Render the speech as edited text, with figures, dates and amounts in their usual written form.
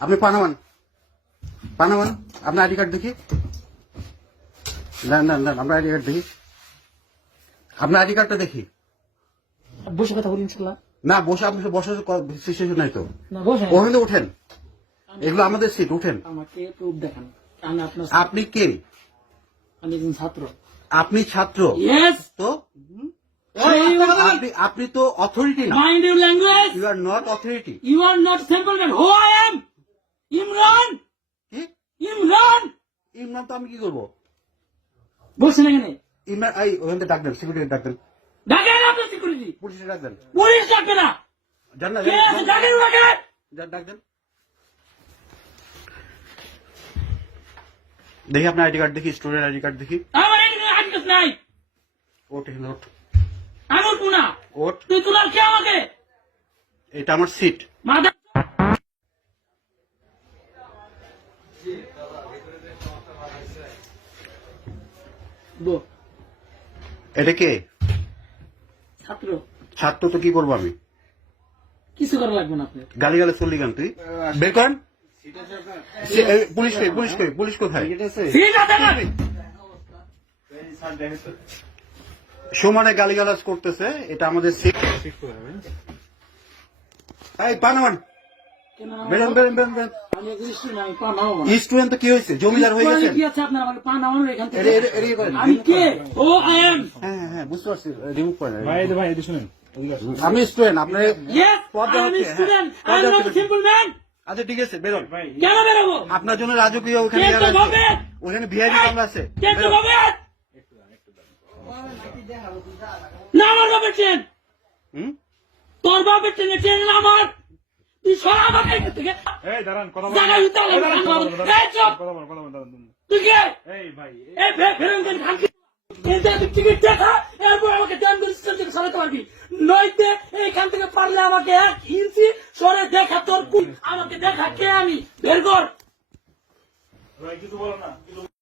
আপনি পানামান পানামান আপনার ID card দেখি। না না না আপনার আইডি কার্ড দেখি, আপনার আইডি কার্ডটা দেখি। বসে কথা বলি ইনশাল্লাহ। না বসে আপনি বসার সিচুয়েশন নাই তো, না বসে ওখানে তো উঠেন, এগুলো আমাদের সিট, উঠেন। আমাকে প্রুফ দেখান আমি আপনার আপনি কে? আমি একজন ছাত্র। আপনি ছাত্র? ইয়েস। তো আপনি তো অথরিটি না। Mind your language. You are not authority. You are not simple man. Who I am? Imran. কি ইমরান। ইমরান তো আমি কি করবো? বসেন এখানে। ইমরান ওখান থেকে ডাক দেন, সিকিউরিটি ডাক দেন, ডাকেন আপনার সিকিউরিটি। পুলিশে ডাক দেন। পুলিশ ডাকবে না। জান না, কে আছে? ডাকেন ওনাকে। ডাক দেন। দেখি আপনার আইডি কার্ড দেখি, স্টুডেন্ট আইডি কার্ড দেখি। আমার এখানে আজকে নাই। ওট এখানে ওট। আমি উঠবো না। ওট। তুই তোলার কে আমাকে? এটা আমার সিট। মাথা এটা কে? ছাত্র। ছাত্র তো কি করবো আমি? কিছু করা লাগবে না আপনার। গালি গালে চললি গান তুই বের করেন। পুলিশ কই, পুলিশ কই, পুলিশ কোথায়? ঠিক আছে না? সমানে গালিগালাজ করতেছে, এটা আমাদের সিট। এই পানামান কেন বেরোন বেরোন বেরোন বেরোন। আমি একজন স্টুডেন্ট, আমি পা নামাবো না। স্টুডেন্ট তো কি হয়েছে? জমিদার হয়ে গেছে? কি আছে আপনার? আমাকে পা নামানোর এখান থেকে। এড়িয়ে করেন। আমি কে? ও আই এম। হ্যাঁ হ্যাঁ বুঝতে পারছি, রিমুভ করেন। ভাই এদিকে শুনেন। আমি স্টুডেন্ট, আপনার ইয়েস পদ আই এম হচ্ছে, স্টুডেন্ট। আই হ্যাঁ, এম নট সিম্পল ম্যান। আচ্ছা ঠিক আছে বেরোন। কেন বেরোবো? আপনার জন্য রাজকীয় ওখানে কে তো আছে। হবে? ওখানে ভিআইপি কামরা আছে। কে তো হবে? না আমার বাবার ট্রেন। হুম? তোর বাবার ট্রেনে ট্রেন না আমার। তুই সরা আমাকে এখান থেকে। এই দাঁড়ান কথা জায়গায় উঠতে হবে। এই চুপ। বলেন। তুই কে? এই ভাই এই ফেরন দেন খানকি। এই টিকিট দেখা, এরপর আমাকে ট্রেন স্টেশন থেকে সরাতে পারবি। নইতে এইখান থেকে পারলে আমাকে 1 ইঞ্চি সরে দেখা তোর আমাকে দেখা কে আমি বের কর। ভাই কিছু বলেন না।